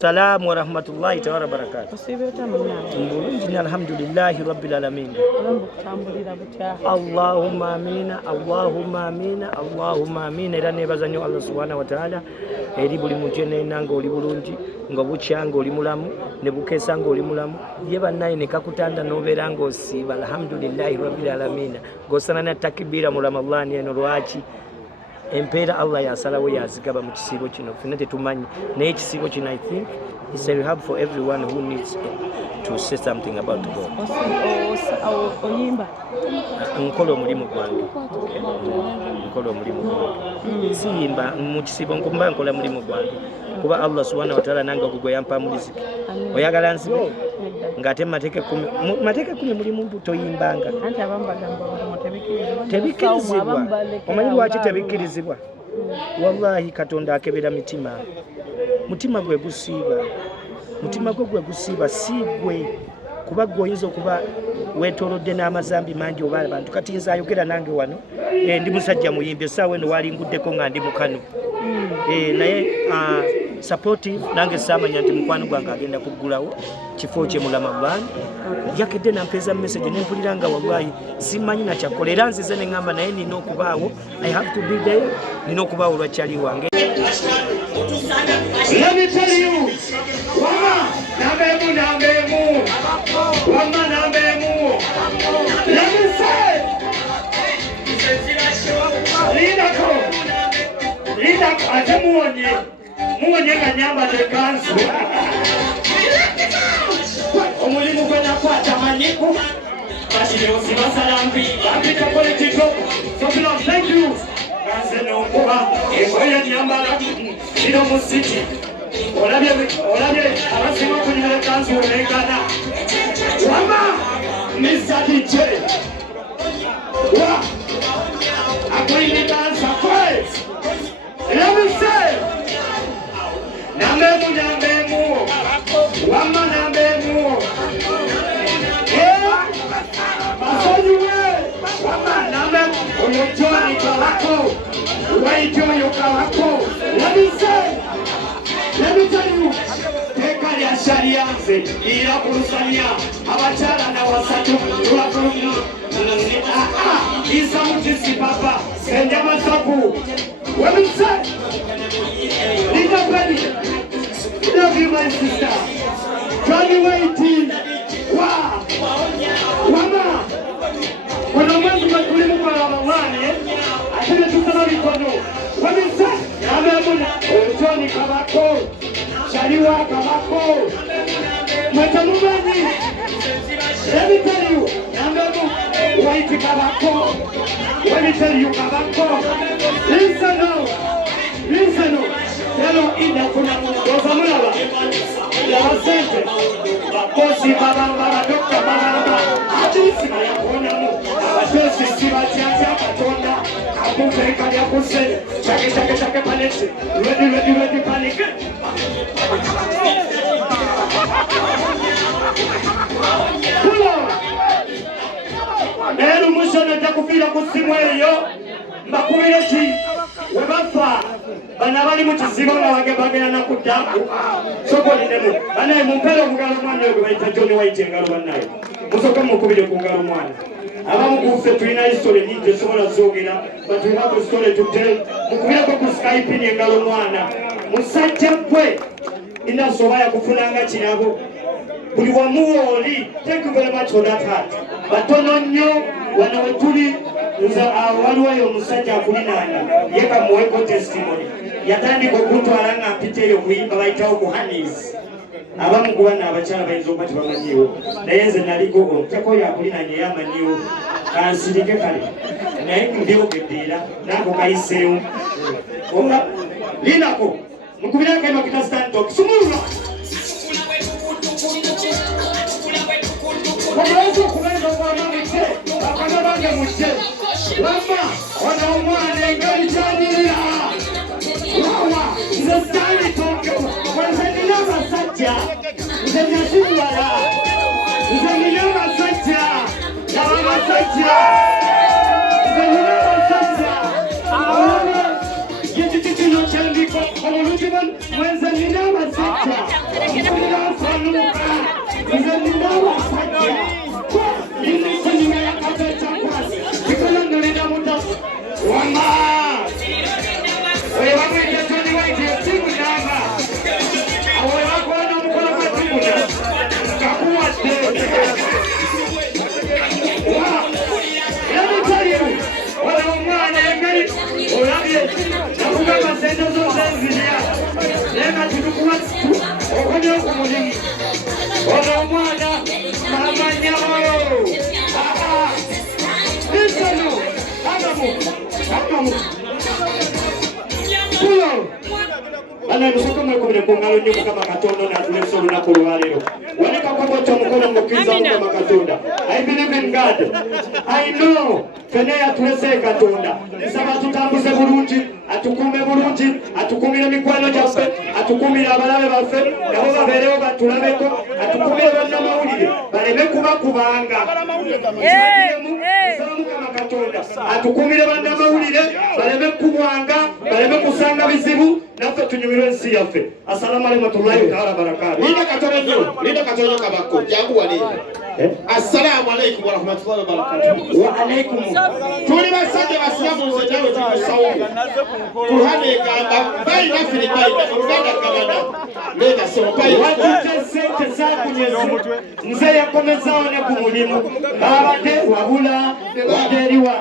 Salamu wa rahmatullahi ta'ala barakatuh. Mbulungi alhamdulillahi rabbil alamin. Allahumma amina, Allahumma amina, Allahumma amina. Era nebaza nnyo Allah subhanahu wa ta'ala eri buli muntu yenanga oli bulungi nga bukyanga oli mulamu ne bukesa nga oli mulamu ye bannaye ne kakutanda nobeera nga osiiba alhamdulillahi rabbil alamin. Gosana na takbira mu Ramadhan eno lwaki empeera Allah yasalawo yazigaba mu kisiibo kino fena tetumanyi naye ekisiibo kino I think it's a rehab for everyone who needs to say something about God. Oyimba nkola omulimu gwange siyimba mu kisiibo nkumba nkola mulimu gwange kuba Allah subhanahu wa ta'ala nanga gwe yampa mu riziki oyagala nsibe ngate mateeke 10 mulimu toyimbanga anti abambagamba tebikirizibwa omanyi lwaki tebikirizibwa wallahi katonda akebera mitima mutima gwe gusiiba sigwe kuba gwoyinza okuba wetolodde n'amazambi mangi oba abantu kati nze ayogera nange wano ndi musajja muyimbi essaawa eno walinguddeko nga ndi mukano naye supportive nange saamanya nti mukwano gwange agenda kuggulawo kifo kye mu Ramadhan yakedde nampeeza message nempulira nga wallahi simanyi nakyakola era nzize ne ngamba naye nina okubaawo I have to be there nina okubaawo lwakyali wange. Let me tell you, Wama nambemu, Wama nambemu. Let me say, Lidako, ate muonye kanyamba tekansu. Omulimu gwe nakwata manyiku, bashire osibasalambi, bapita politiko, so thank you. Kanse n'okuba engoye nyambala kino mu city olabye abasinga okunyumira kanzu olengana Wama Mr. DJ wa akwine dansa first let me say nambemu Wama nambemu masonyuwe Wama nambemu olojoni kawako waijoyo kawako let me tell you teka lya sharianze ira kulusanya abakyala na wasatu tulakulumya isa mutisi papa senja masaku let me say Lita Penny love you my sister Johnny Waiti Wama kuna mwezi matulimu kwa Ramadhani atile tusana mikono let me say namemuna Johnny kabako Shaliwa kabako matamubanyi let me tell you namemu Waiti kabako let me tell you kabako listen hello ina kuna wazamulaba yawasente bakosi babambara dokta babamba hadisi bayakona mu abatosi sibatyatya katonda akuveka lyakuse chake palesi ready panic Nero mushana takufira kusimu eyo mbakubire ki webafa bana bali mu kizibu nga bagenda na kuddaku sokolidemu banaye mumpere omugalo mwana oyo bayita Johnny Waiti engalo bannaye musoka mukubire ku ngalo mwana abamu kufe tulina history nyingi esobola zoogera batulina ku story today mukubireko ku Skype n'engalo mwana musajja gwe inasoba yakufunanga kirabo buli wamuwooli thank you very much for that heart batono nnyo wano wetuli nza waliwo omusajja akulinaana yeka muweko testimony yatandika okuntwala nga mpiteeyo okuyimba bayitawo ku Hanis abamu ku bana abakyala bayinza okuba tebamanyiwo naye nze naliko otyako yakulinanya yamanyiwo kansirike kale naye mbyogedde era naako kayiseewo oba linako mukubirako emakita standok sumulula Omuwezi okubeera omwana mutte akana bange mutte Wama ono omwana engeri gy'anyirira wawa nze sitanditokewo nze nina abasajja nze nasibwala nze nina abasajja naba abasajja nze nina abasajja ababe yekiti kino kyandiko omuluti mwenze nina abasajja Ana nusoko mwe kungalo nyuko kama katondo na tuleso na kuruhalero. Wale kwa cha mkono mkiza kama katonda. I believe in God. I know kene ya tulese katonda. Saba tutambuze bulungi, atukume bulungi, atukumire mikwano gyaffe, atukumire abalabe baffe, nabo babeerewo batulabeko, atukumire bonna mawulire, baleme kubanga. Atukumire bonna mawulire, baleme kubanga, baleme kusanga bizibu, naffe tunyumirwe ensi yaffe. Assalamu alaykum wa rahmatullahi wa barakatuh. Linda katoro kabako, jangu wale. Assalamu alaykum wa rahmatullahi wa barakatuh. Wa alaykum. Tuli basajja basilamu nzejawe tukusawo. Kuhane gamba, bayi nafiri bayi, uruganda kabana. Leka sema bayi. Sente zakunyezi, nze yakomezawo ne ku mulimu. Babadde wabula, wadde eriwa.